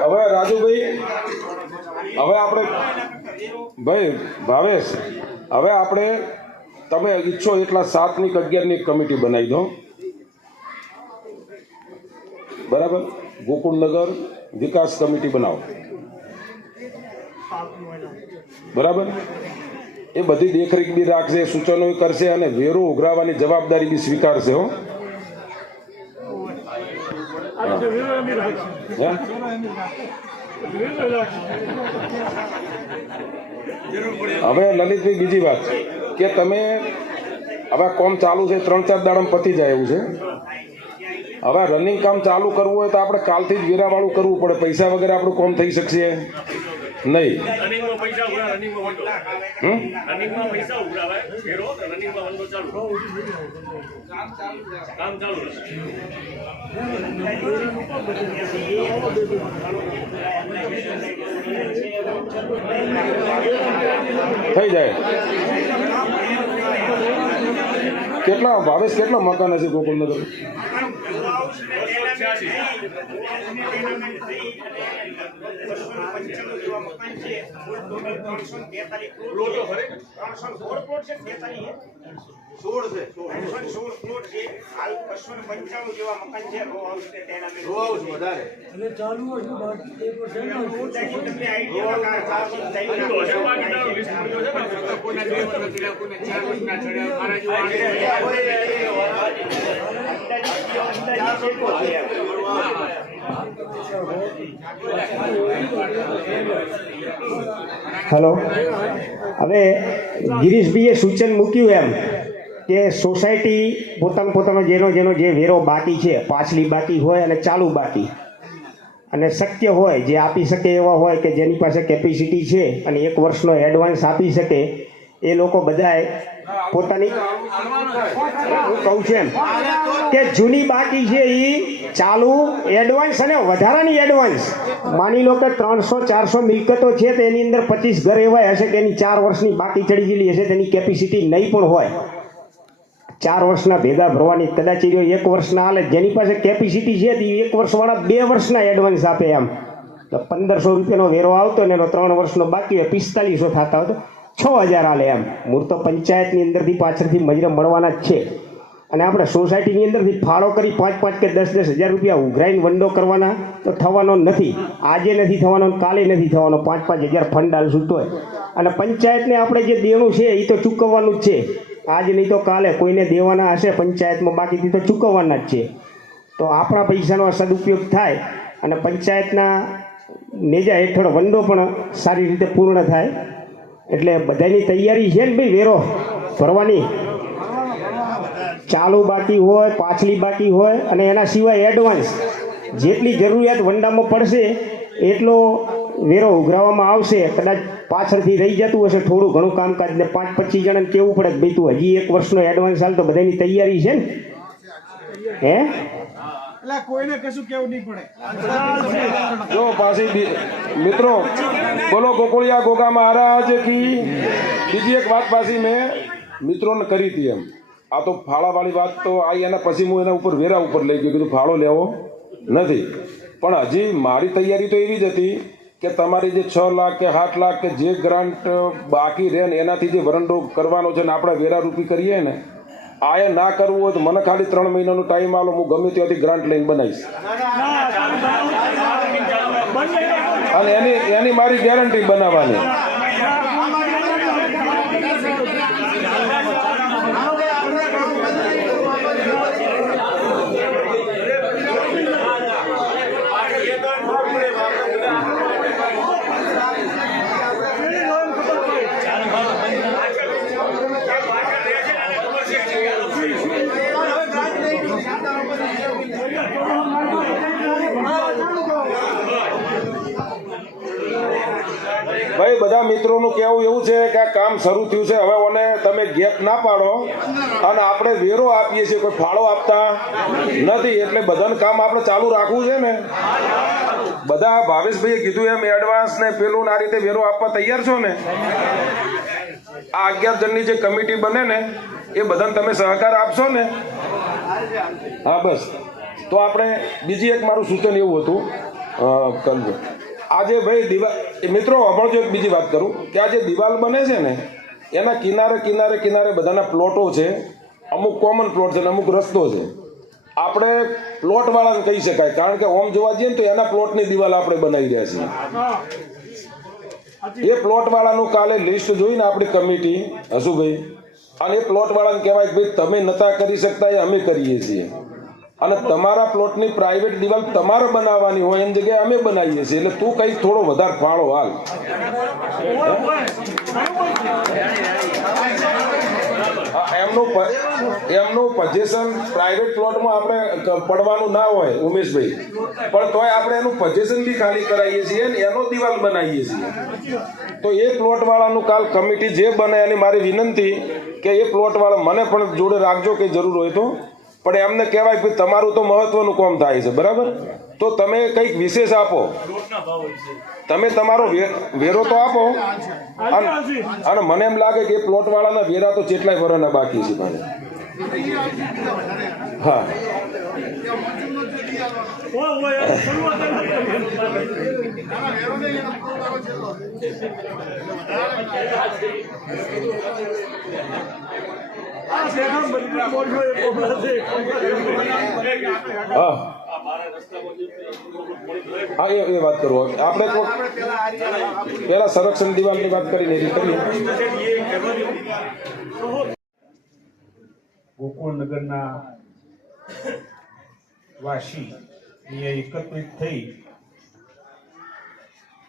હવે રાજુભાઈ, હવે આપણે ભાઈ ભાવેશ, હવે આપણે તમે ઈચ્છો એટલા 7ની કે 11ની કમિટી બનાવી દો, બરાબર. ગોકુળનગર વિકાસ કમિટી બનાવો, બરાબર. એ બધી દેખરેખ બી રાખશે, સૂચનો કરશે અને વેરો ઉઘરાવવાની જવાબદારી બી સ્વીકારશે. હો હવે લલિતભાઈ, બીજી વાત કે તમે હવે કોમ ચાલુ છે, 3-4 દાડામાં પતી જાય એવું છે. હવે રનિંગ કામ ચાલુ કરવું હોય તો આપણે કાલથી જ વેરાવાળું કરવું પડે. પૈસા વગેરે આપણું કોમ થઈ શકશે નહીં. થઈ જાય. કેટલા ભાવેશ, કેટલા મકાન હશે ગોકુળનગર? હેલો, હવે ગિરીશભાઈએ સૂચન મૂક્યું એમ કે સોસાયટી પોતાનો જેનો જે વેરો બાકી છે, પાછલી બાકી હોય અને ચાલુ બાકી, અને શક્ય હોય જે આપી શકે એવા હોય કે જેની પાસે કેપેસિટી છે અને 1 વર્ષનો એડવાન્સ આપી શકે, એ લોકો બધાએ પોતાની, હું કહું છું એમ કે જૂની બાકી છે એ ચાલુ એડવાન્સ અને વધારાની એડવાન્સ, માની લો કે 300-400 મિલકતો છે તો એની અંદર 25 ઘર એવા હશે કે એની 4 વર્ષની બાકી ચડી ગયેલી હશે, તેની કેપેસિટી નહીં પણ હોય 4 વર્ષના ભેગા ભરવાની, કદાચ એ 1 વર્ષના હાલે. જેની પાસે કેપેસિટી છે તે 1 વર્ષવાળા 2 વર્ષના એડવાન્સ આપે. એમ તો 1500 રૂપિયાનો વેરો આવતો ને એનો 3 વર્ષનો બાકી હોય 4500 થતા હોય તો 6000 હાલે. એમ મૂળ તો પંચાયતની અંદરથી પાછળથી મજૂર મળવાના જ છે. અને આપણે સોસાયટીની અંદરથી ફાળો કરી 5-5 કે 10-10 હજાર રૂપિયા ઉઘરાઈને વંડો કરવાના તો થવાનો નથી. આજે નથી થવાનો, કાલે નથી થવાનો. 5-5 હજાર ફંડ હાલશું તોય. અને પંચાયતને આપણે જે દેણું છે એ તો ચૂકવવાનું જ છે. આજ નહીં તો કાલે કોઈને દેવાના હશે પંચાયતમાં, બાકીથી તો ચૂકવવાના જ છે. તો આપણા પૈસાનો સદુપયોગ થાય અને પંચાયતના નેજા હેઠળ વંડો પણ સારી રીતે પૂર્ણ થાય. એટલે બધાની તૈયારી છે ને ભાઈ વેરો ભરવાની, ચાલુ બાકી હોય, પાછલી બાકી હોય અને એના સિવાય એડવાન્સ જેટલી જરૂરિયાત વંડામાં પડશે એટલો વેરો ઉઘરાવવામાં આવશે. કદાચ પાછળથી રહી જતું હશે થોડું ઘણું કામકાજ ને 5-25 જણાને કેવું પડે કે ભાઈ તું હજી 1 વર્ષનો એડવાન્સ હાલ, તો બધાની તૈયારી છે ને. હે કોઈને કશું કેવું નહીં પડે. જો પાછી મિત્રો બોલો ગોકુળિયા ગોગા મહારાજ કી. બીજી એક વાત પાછી મેં મિત્રોને કરી હતી. એમ આ તો ફાળાવાળી વાત તો આવી, એના પછી હું એના ઉપર વેરા ઉપર લઈ ગયો, કીધું ફાળો લેવો નથી. પણ હજી મારી તૈયારી તો એવી જ હતી કે તમારી જે 6 લાખ કે 7 લાખ કે જે ગ્રાન્ટ બાકી રહે ને એનાથી જે વરંડો કરવાનો છે ને આપણે વેરા રૂપી કરીએ ને આ એ ના કરવું હોય તો મને ખાલી 3 મહિનાનો ટાઈમ આલો, હું ગમે ત્યાંથી ગ્રાન્ટ લઈને બનાવીશ. અને એની મારી ગેરંટી બનાવવાની. ભાઈ બધા મિત્રોનું કહેવું એવું છે કે આ કામ શરૂ થયું છે, હવે ઓને તમે ગેપ ના પાડો. અને આપણે વેરો આપીએ છીએ, કોઈ ફાળો આપતા નથી, એટલે બધાનું કામ આપણે ચાલુ રાખવું છે ને. બધા ભાવેશભાઈએ કીધું એમ એડવાન્સ ને પેલું આ રીતે વેરો આપવા તૈયાર છો ને? આ 11 જણની જે કમિટી બને ને એ બધાને તમે સહકાર આપશો ને? હા બસ. તો આપણે બીજી એક મારું સૂચન એવું હતું કરજો. આજે ભાઈ મિત્રો સાંભળજો, એક બીજી વાત કરું કે આ જે દિવાલ બને છે ને એના કિનારે બધાના પ્લોટો છે. અમુક કોમન પ્લોટ છે ને અમુક રસ્તો છે. આપણે પ્લોટ વાળાને કહી શકાય, કારણ કે ઓમ જોવા જઈએ ને તો એના પ્લોટની દિવાલ આપણે બનાવી રહ્યા છીએ. એ પ્લોટ વાળાનું કાલે લિસ્ટ જોઈને આપણી કમિટી હસુભાઈ, અને એ પ્લોટ વાળાને કહેવાય કે ભાઈ તમે નતા કરી શકતા, એ અમે કરીએ છીએ. અને તમારા પ્લોટની પ્રાઇવેટ દિવાલ તમારે બનાવવાની હોય એની જગ્યાએ અમે બનાવીએ છીએ. એટલે તું કંઈક થોડો વધારે ફાળો હાલ. એમનું પોઝિશન પ્રાઇવેટ પ્લોટમાં આપણે પડવાનું ના હોય ઉમેશભાઈ, પણ તોય આપણે એનું પોઝિશન બી ખાલી કરાવીએ છીએ ને એનો દિવાલ બનાવીએ છીએ. તો એ પ્લોટ વાળાનું કાલ કમિટી જે બને એની મારી વિનંતી કે એ પ્લોટ વાળા મને પણ જોડે રાખજો કે જરૂર હોય તો. પણ એમને કહેવાય કે તમારું તો મહત્વનું કામ થાય છે, બરાબર? તો તમે કંઈક વિશેષ આપો, તમે તમારો વેરો તો આપો. અને મને એમ લાગે કે પ્લોટ વાળાના વેરા તો કેટલાય વર્ષના બાકી છે ભાઈ. હા હા એ વાત કરું. આપણે પેલા સંરક્ષણ દિવાલની વાત કરીને ગોકુળનગરના વાસી અહીંયા એકત્રિત થઈ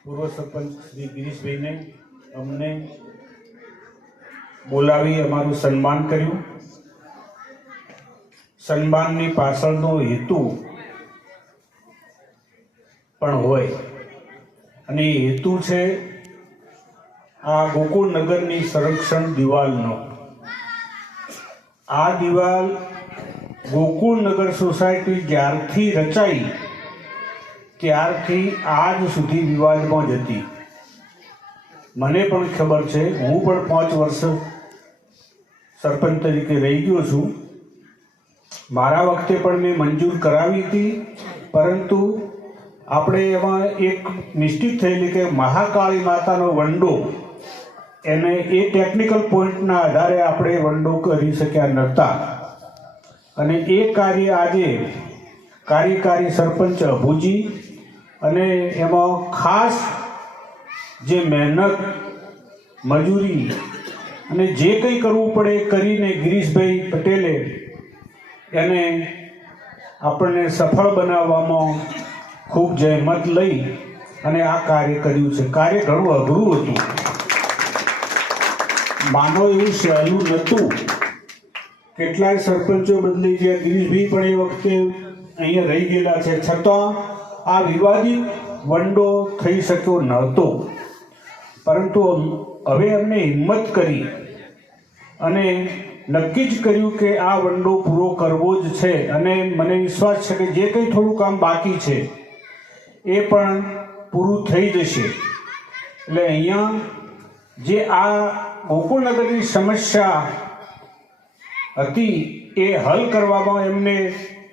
પૂર્વ સરપંચ શ્રી ગિરીશભાઈને અમને બોલાવી અમારું સન્માન કર્યું. સન્માનની પાછળનો હેતુ પણ હોય, અને એ હેતુ છે આ ગોકુળનગરની સંરક્ષણ દિવાલનો. આ દિવાલ ગોકુળનગર સોસાયટી જ્યારથી રચાઈ ત્યારથી આજ સુધી વિવાદમાં જ હતી. મને પણ ખબર છે, હું પણ 5 વર્ષ સરપંચ તરીકે રહી ગયો છું. મારા વખતે પણ મેં મંજૂર કરાવી હતી, પરંતુ આપણે એમાં એક નિશ્ચિત થયેલી કે મહાકાળી માતાનો વંડો, એને એ ટેકનિકલ પોઈન્ટના આધારે આપણે વંડો કરી શક્યા નહોતા. અને એ કાર્ય આજે કાર્યકારી સરપંચ અભુજી અને એમાં ખાસ જે મહેનત મજૂરી અને જે કંઈ કરવું પડે કરીને ગિરીશભાઈ પટેલે એને આપણને સફળ બનાવવામાં ખૂબ જહેમત લઈ અને આ કાર્ય કર્યું છે. કાર્ય ઘણું અઘરું હતું, માનો એવું સહેલું નહોતું. કેટલાય સરપંચો બદલી ગયા, ગિરીશભાઈ પણ એ વખતે અહીંયા રહી ગયેલા છે, છતાં આ વિવાદિત વંડો થઈ શક્યો નહોતો. પરંતુ હવે અમને હિંમત કરી અને નક્કી જ કર્યું કે આ વંડો પૂરો કરવો જ છે. અને મને વિશ્વાસ છે કે જે કંઈ થોડું કામ બાકી છે એ પણ પૂરું થઈ જશે. એટલે અહીંયા જે આ ગોકુળનગરની સમસ્યા હતી એ હલ કરવામાં એમને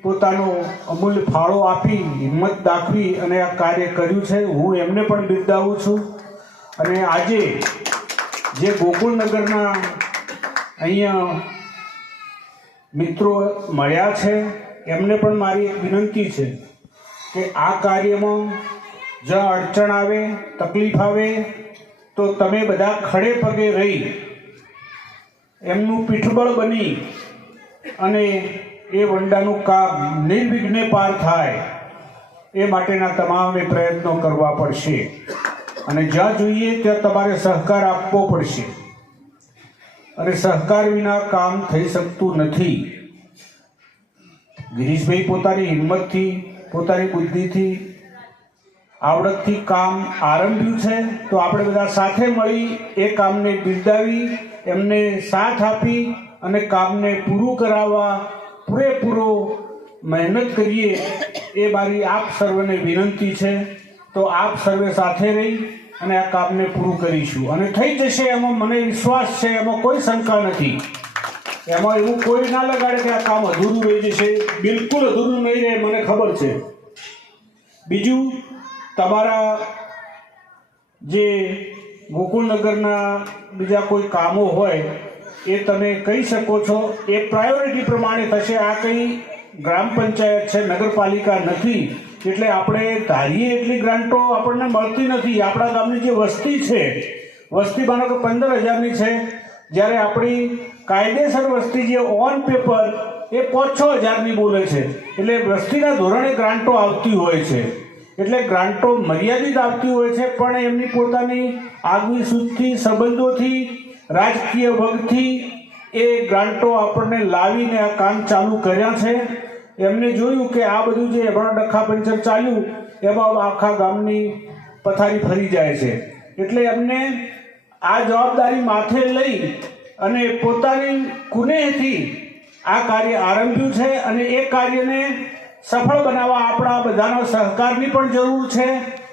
પોતાનો અમૂલ્ય ફાળો આપી, હિંમત દાખવી અને આ કાર્ય કર્યું છે. હું એમને પણ બિરદાવું છું. અને આજે જે ગોકુળનગરના અહીંયા મિત્રો મળ્યા છે એમને પણ મારી એક વિનંતી છે કે આ કાર્યમાં જ્યાં અડચણ આવે, તકલીફ આવે તો તમે બધા ખડે પગે રહી એમનું પીઠબળ બની અને એ વંડાનું કામ નિર્વિઘ્ને પાર થાય એ માટેના તમામે પ્રયત્નો કરવા પડશે અને જ્યાં જોઈએ ત્યાં તમારે સહકાર આપવો પડશે અને સહકાર વિના કામ થઈ શકતું નથી. ગિરીશભાઈ પોતાની હિંમતથી, પોતાની બુદ્ધિથી, આવડતથી કામ આરંભ્યું છે તો આપણે બધા સાથે મળી એ કામને બિરદાવી, એમને સાથ આપી અને કામને પૂરું કરાવવા પૂરેપૂરો મહેનત કરીએ એ મારી આપ સર્વને વિનંતી છે. તો આપ સર્વે સાથે રહી અને આ કામને પૂરું કરીશું અને થઈ જશે એમાં મને વિશ્વાસ છે, એમાં કોઈ શંકા નથી. એમાં એવું કોઈ ના લગાડે કે આ કામ અધૂરું રહી જશે. બિલકુલ અધૂરું નહીં રહે, મને ખબર છે. બીજું, તમારા જે ગોકુળનગરના બીજા કોઈ કામો હોય એ તમે કહી શકો છો, એ પ્રાયોરિટી પ્રમાણે થશે. આ કંઈ ગ્રામ પંચાયત છે, નગરપાલિકા નથી એટલે આપણે ધારીએ એટલી ગ્રાન્ટો આપણને મળતી નથી. આપણા ગામની જે વસ્તી છે, વસ્તી માનો કે 15,000ની છે, જ્યારે આપણી કાયદેસર વસ્તી જે ઓન પેપર એ 5-6 હજારની બોલે છે. એટલે વસ્તીના ધોરણે ગ્રાન્ટો આવતી હોય છે. એટલે ગ્રાન્ટો મર્યાદિત આવતી હોય છે, પણ એમની પોતાની આગવી સૂઝથી, સંબંધોથી, રાજકીય વગથી એ ગ્રાન્ટો આપણને લાવીને આ કામ ચાલુ કર્યા છે. એમને જોયું કે આ બધું જે હમણાં ડખા પંચર ચાલ્યું એમાં આખા ગામની પથારી ફરી જાય છે. એટલે એમને આ જવાબદારી માથે લઈ અને પોતાની કુનેહથી આ કાર્ય આરંભ્યું છે અને એ કાર્યને સફળ બનાવવા આપણા બધાનો સહકારની પણ જરૂર છે.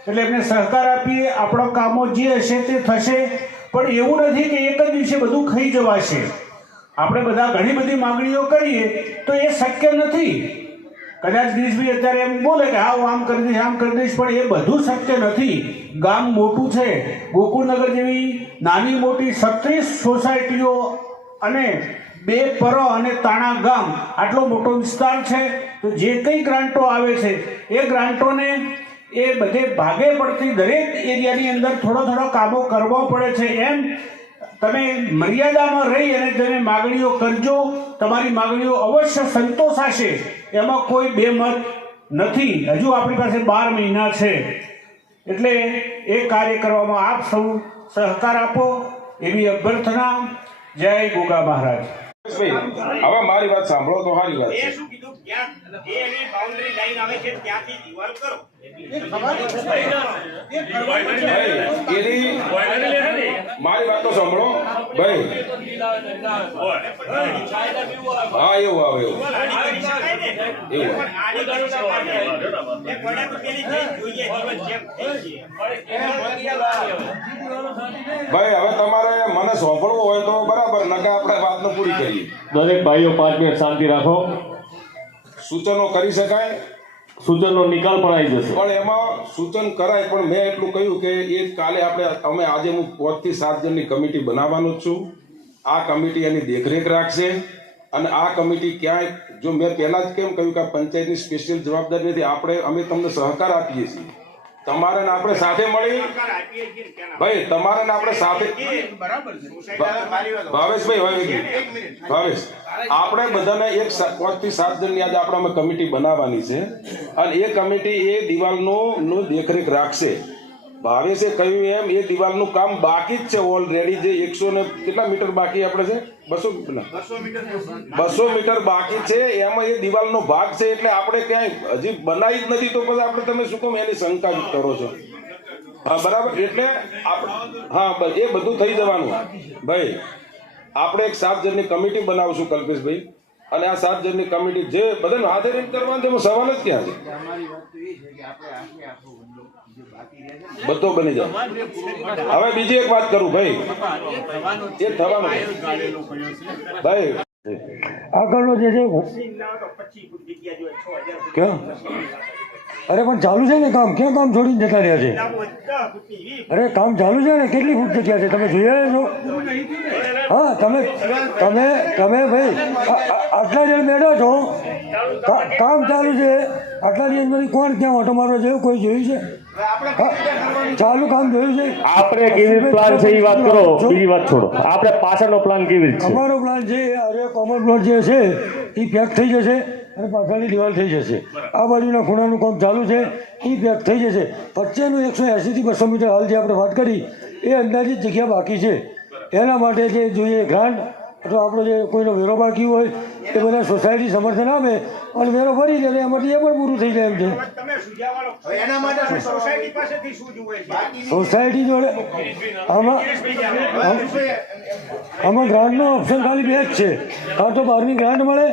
એટલે એમને સહકાર આપીએ. આપણા કામો જે હશે તે થશે, પણ એવું નથી કે એક જ દિવસે બધું ખાઈ જવાશે. આપણે બધા ઘણી બધી માંગણીઓ કરીએ તો એ શક્ય નથી. કદાચ ગિરીશભાઈ અત્યારે એમ બોલે કે હા હું આમ કરી દઈશ, આમ કરી દઈશ, પણ એ બધું શક્ય નથી. ગામ મોટું છે. ગોકુળનગર જેવી નાની મોટી 36 સોસાયટીઓ અને 2 પર અને તાણા ગામ, આટલો મોટો વિસ્તાર છે. તો જે કંઈ ગ્રાન્ટો આવે છે એ ગ્રાન્ટોને એ બધે ભાગે પડતી દરેક એરિયાની અંદર થોડા કામો કરવા પડે છે. એમ તમે મર્યાદામાં રહી અને તમે માગણીઓ કરજો. તમારી માગણીઓ અવશ્ય સંતોષાશે, એમાં કોઈ બેમત નથી. હજુ આપણી પાસે 12 મહિના છે. એટલે એ કાર્ય કરવામાં આપ સૌ સહકાર આપો એવી અભ્યર્થના. જય ગોગા મહારાજ. હવે મારી વાત સાંભળો તો સારી વાત છે. એ શું કીધું, ત્યાં જે એની બાઉન્ડરી લાઈન આવે છે ત્યાંથી દિવાલ કરો. મારી વાત તો સાંભળો ભાઈ. હા એવું આવે એવું. ભાઈ હવે તમારે મને સાંભળવું હોય તો બરાબર, નકે આપણે વાતને પૂરી કરીએ. દરેક ભાઈઓ 5 મિનિટ શાંતિ રાખો. સૂચનો કરી શકાય, સૂચનનો નિકાલ પણ આવી જશે. પણ એમાં સૂચન કરાય. પણ મેં એટલું કહ્યું કે એ કાલે અમે આજે હું 5 થી 7 જણની કમિટી બનાવવાનો જ છું. આ કમિટી એની દેખરેખ રાખશે અને આ કમિટી ક્યાંય, જો મેં પહેલા જ કેમ કહ્યું કે પંચાયતની સ્પેશિયલ જવાબદારી નથી. અમે તમને સહકાર આપીએ છીએ. તમારે ને આપણે સાથે મળી, ભાઈ તમારે ને આપણે સાથે, ભાવેશભાઈ, ભાવેશ, આપણે બધાને એક 5 થી 7 જણની આજે આપણે અમે કમિટી બનાવવાની છે અને એ કમિટી એ દિવાલનું દેખરેખ રાખશે. ભાવેશે કહ્યું એમ એ દિવાલનું કામ બાકી જ છે ઓલરેડી. જે 100 ને કેટલા મીટર બાકી આપણે છે, 200 મીટર બાકી છે. એમાં એ દિવાલનો ભાગ છે. એટલે આપણે ક્યાંય હજી બનાવી જ નથી તો પછી આપણે તમે શું કહો એની શંકા કરો છો? હા બરાબર. એટલે હા એ બધું થઈ જવાનું. ભાઈ આપણે એક 7 જણની કમિટી બનાવશું કલ્પેશભાઈ, અને આ 7 જણની કમિટી જે બધાને હાથે રહીને કરવાની છે, સવાલ જ ક્યાં છે? બધો બની જાય. હવે બીજી એક વાત કરું ભાઈ, એ થવાનું ભાઈ આગળનો જે છે પછી જગ્યા જોઈએ 6,000. ક્યાં અરે પણ ચાલુ છે ને કામ, ક્યાં કામ છોડીને જતા રહ્યા છે? અરે કામ ચાલુ છે ને, કેટલી ફૂટ જગ્યા છે તમે જોઈ આવ્યા છો? હા, તમે તમે તમે ભાઈ આટલા જણ બેઠા છો, કામ ચાલુ છે, આટલા દિવસ બધી કોણ ક્યાં ઓટો મારવા જેવું કોઈ જોયું છે? ચાલુ કામ જોયું છે? આપણે કેવી રીતે પ્લાન છે એ વાત કરો, બીજી વાત છોડો. આપણે પાછળનો પ્લાન કેવી રીતે છે? અમારો પ્લાન છે, અરે કોમન પ્લોટ જે છે એ પેક થઈ જશે અને પાછળની દિવાલ થઈ જશે. આ બાજુના ખૂણાનું કામ ચાલુ છે, એ પેક થઈ જશે. વચ્ચેનું 180 થી 200 મીટર હાલ જે આપણે વાત કરી એ અંદાજિત જગ્યા બાકી છે. એના માટે જે જોઈએ ગ્રાન્ટ અથવા આપણો જે કોઈનો વેરો બાકી હોય એ બધા સોસાયટી સમર્થન આપે અને વેરો ભરી દે, એમાંથી એ પણ પૂરું થઈ જાય એમ છે. હવે એના માટે સોસાયટી પાસેથી શું જુએ છે? સોસાયટી જોડે આમાં ગ્રાન્ટનો ઓપ્શન ખાલી બે જ છે, કાં તો બહારની ગ્રાન્ટ મળે,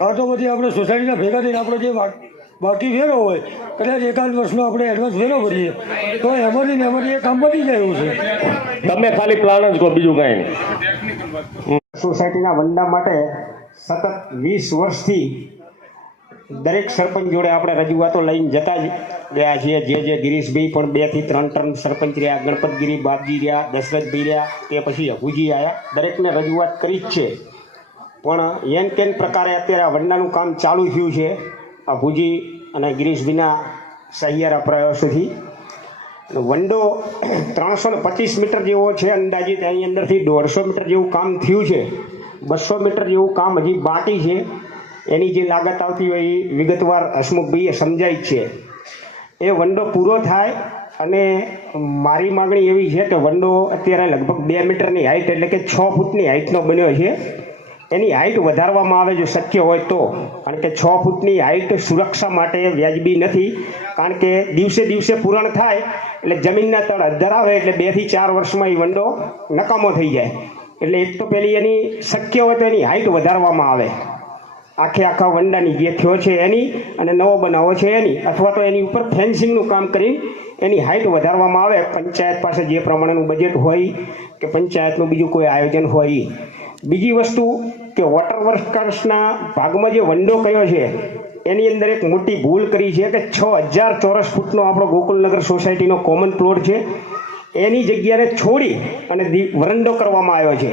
કાં તો પછી આપણે સોસાયટીના ભેગા થઈને આપણો જે બાકી વેરો હોય કદાચ એકાદ વર્ષનો આપણે એડવાન્સ વેરો ભરીએ તો એમાંથી એ કામ બની જાય એવું છે. તમે ખાલી પ્લાન જ કહો, બીજું કાંઈ નહીં. સોસાયટીના વંડા માટે સતત 20 વર્ષથી દરેક સરપંચ જોડે આપણે રજૂઆતો લઈને જતા જ ગયા છીએ. જે ગિરીશભાઈ પણ 2 થી 3 ટર્મ સરપંચ રહ્યા, ગણપતગીરી બાપજી રહ્યા, દશરથભાઈ રહ્યા, તે પછી અભુજી આવ્યા, દરેકને રજૂઆત કરી જ છે. પણ એન કેન પ્રકારે અત્યારે આ વંડાનું કામ ચાલુ થયું છે અભુજી અને ગિરીશભાઈના સહિયારા પ્રયાસોથી. વંડો 325 મીટર જેવો છે અંદાજિત, એની અંદરથી 150 મીટર જેવું કામ થયું છે, 200 મીટર જેવું કામ હજી બાકી છે. એની જે લાગત આવતી હોય એ વિગતવાર હસમુખભાઈએ સમજાય છે. એ વંડો પૂરો થાય અને મારી માગણી એવી છે કે વંડો અત્યારે લગભગ 2 મીટરની હાઇટ એટલે કે 6 ફૂટની હાઇટનો બન્યો છે. એની હાઇટ વધારવામાં આવે જો શક્ય હોય તો, કારણ કે 6 ફૂટની હાઇટ સુરક્ષા માટે વ્યાજબી નથી. કારણ કે દિવસે દિવસે પૂરણ થાય એટલે જમીનના તળ અદ્ધર આવે એટલે 2 થી 4 વર્ષમાં એ વંડો નકામો થઈ જાય. એટલે એક તો પેલી એની શક્ય હોય તો એની હાઇટ વધારવામાં આવે, આખા વંડાની જે થયો છે એની અને નવો બનાવો છે એની, અથવા તો એની ઉપર ફેન્સિંગનું કામ કરી એની હાઇટ વધારવામાં આવે. પંચાયત પાસે જે પ્રમાણેનું બજેટ હોય કે પંચાયતનું બીજું કોઈ આયોજન હોય. બીજી વસ્તુ કે વોટર વર્કર્સના ભાગમાં જે વંડો કયો છે એની અંદર એક મોટી ભૂલ કરી છે કે 6000 ચોરસ ફૂટનો આપણો ગોકુલનગર સોસાયટીનો કોમન પ્લોટ છે, એની જગ્યાને છોડી અને વરંડો કરવામાં આવ્યો છે.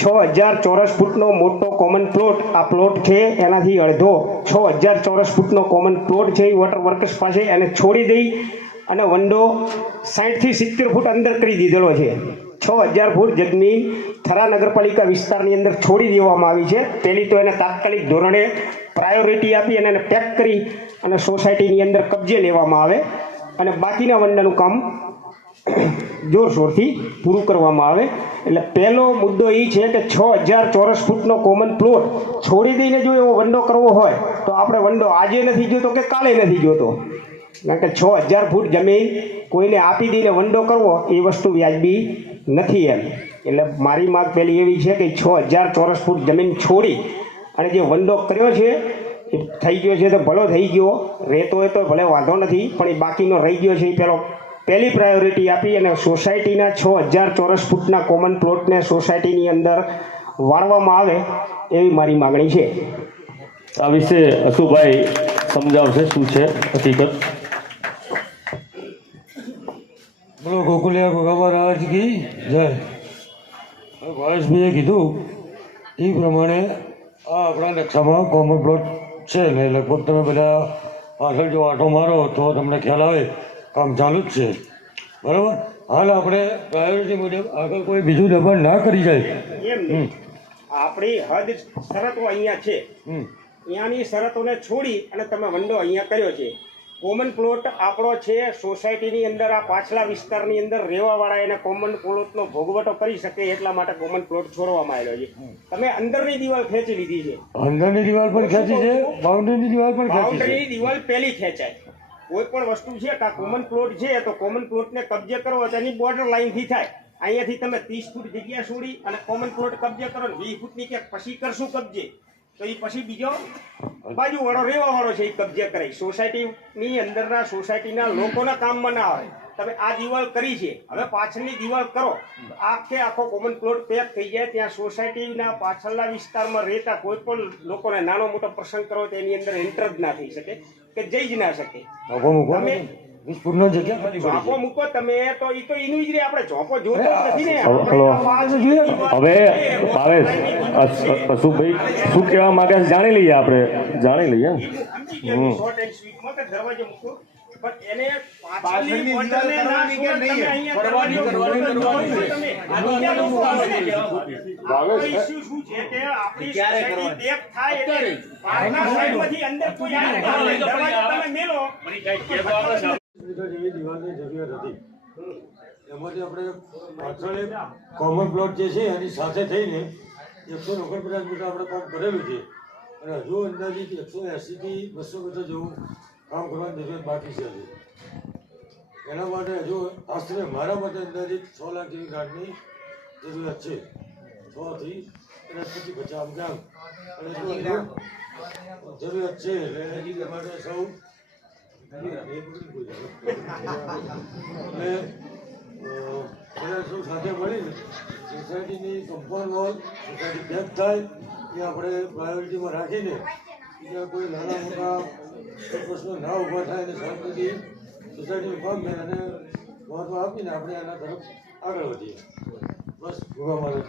6000 ચોરસ ફૂટનો મોટો કોમન પ્લોટ આ પ્લોટ છે, એનાથી અડધો 6000 ચોરસ ફૂટનો કોમન પ્લોટ છે એ વોટર વર્કર્સ પાસે એને છોડી દઈ અને વંડો 60 થી 70 ફૂટ અંદર કરી દીધેલો છે. 6000 ફૂટ જમીન થરા નગરપાલિકા વિસ્તારની અંદર છોડી દેવામાં આવી છે. પહેલી તો એને તાત્કાલિક ધોરણે પ્રાયોરિટી આપી અને એને પેક કરી અને સોસાયટીની અંદર કબજે લેવામાં આવે અને બાકીના વંડાનું કામ જોરશોરથી પૂરું કરવામાં આવે. એટલે પહેલો મુદ્દો એ છે કે 6000 ચોરસ ફૂટનો કોમન પ્લોટ છોડી દઈને જો એવો વંડો કરવો હોય તો આપણે વંડો આજે નથી જોતો કે કાલે નથી જોતો, કારણ કે 6000 ફૂટ જમીન કોઈને આપી દઈને વંડો કરવો એ વસ્તુ વ્યાજબી નથી એમ. એટલે મારી માગ પહેલી એવી છે કે 6000 ચોરસ ફૂટ જમીન છોડી અને જે વંડો કર્યો છે એ થઈ ગયો છે તો ભલો થઈ ગયો, રહેતો હોય તો ભલે વાંધો નથી, પણ એ બાકીનો રહી ગયો છે એ પહેલી પ્રાયોરિટી આપી અને સોસાયટીના 6000 ચોરસ ફૂટના કોમન પ્લોટને સોસાયટીની અંદર વાળવામાં આવે એવી મારી માગણી છે. આ વિશે અશુભાઈ સમજાવશે શું છે હકીકત. બોલો ગોકુલિયા ગોગા રાજ કી જય. ભાવેશભાઈએ કીધું એ પ્રમાણે આ આપણા નકશામાં કોમન પ્લોટ છે ને લગભગ તમે બધા પાછળ જો આંટો મારો તો તમને ખ્યાલ આવે કામ ચાલુ જ છે, બરાબર. હાલ આપણે પ્રાયોરિટી મુજબ આગળ કોઈ બીજું દબાણ ના કરી જાય. આપણી હદ શરતો અહીંયા છે, અહીંયાની શરતોને છોડી અને તમે વંડો અહીંયા કર્યો છે. કોમન પ્લોટ આપણો છે, સોસાયટીની અંદર આ પાછલા વિસ્તારની અંદર રહેવાવાળા એને કોમન પ્લોટનો ભોગવટો કરી શકે એટલા માટે કોમન પ્લોટ છોડવામાં આવ્યો છે. તમે અંદરની દિવાલ ખેંચી લીધી છે, અંદરની દિવાલ પણ ખેંચી છે, બાઉન્ડ્રીની દિવાલ પણ ખેંચી છે. બાઉન્ડ્રીની દિવાલ પહેલી ખેંચાય. કોઈ પણ વસ્તુ છે કે આ કોમન પ્લોટ છે તો કોમન પ્લોટને કબજે કરો તો એની બોર્ડર લાઇનથી થાય. અહીંયાથી તમે 30 ફૂટ જગ્યા છોડી અને કોમન પ્લોટ કબજે કરો 20 ફૂટની ક્યાંક પછી કરશું કબજે તો એ પછી બીજો બાજુવાળો રહેવાવાળો છે એ કબજે કરે. સોસાયટીની અંદરના સોસાયટીના લોકોના કામમાં ના આવે. તમે આ દિવાલ કરી છે, હવે પાછળની દિવાલ કરો આખો કોમન પ્લોટ પેક થઈ જાય. ત્યાં સોસાયટીના પાછળના વિસ્તારમાં રહેતા કોઈ પણ લોકોને નાનો મોટો પ્રસંગ કરો તો એની અંદર એન્ટર જ ના થઈ શકે. કે જઈ જ ના શકે. ઝોપો મૂકો ને. તમે- વિસ્ફોટનો જગ્યા ખાલી પડી ઝોપો મૂકો તમે તો એ તો એનું જ રે. આપણે ઝોપો જોતો જ નથી ને. હલો. હવે ભાવેશ અશુભાઈ શું કહેવા માંગે છે જાણી લઈએ, આપણે જાણી લઈએ. સમજી ગયા શોર્ટ એન્ડ સ્વીટમાં કે દરવાજો મૂકો, પણ એને પાછળની બોર્ડરને ના છોડો. તમે અહીંયા દરવાજો તમે બીજા લોકો આપણો issue શું છે કે આપણી society death થાય એટલે બહારના સાઈડમાંથી અંદર કોઈ આવે ને દરવાજો તમે મેલો. જેવી દિવાલની જરૂરિયાત હતી એમાંથી આપણે પાછળ એક કોમન પ્લોટ જે છે એની સાથે થઈને 149 મીટર આપણે કામ કરેલું છે અને હજુ અંદાજિત 180 થી 200 મીટર જેવું કામ કરવાની જરૂરિયાત બાકી છે હજુ. એના માટે હજુ આશરે મારા મતે અંદાજિત 6 લાખ જેવી ગાંઠની જરૂરિયાત છે. 6 થી અને પછી 50 આમ કે આમ અને એટલું હજુ જરૂરિયાત છે એટલે એ માટે સૌ સાથે મળીને સોસાયટીની કમ્પાઉન્ડ વોલ સોસાયટી ડેપ થાય એ આપણે પ્રાયોરિટીમાં રાખીને બીજા કોઈ નાના મોટા પ્રશ્નો ના ઊભા થાય અને શાંતિથી સોસાયટીનું કામ થાય અને મહત્વ આપીને આપણે એના તરફ આગળ વધીએ. બસ જોવા મળે.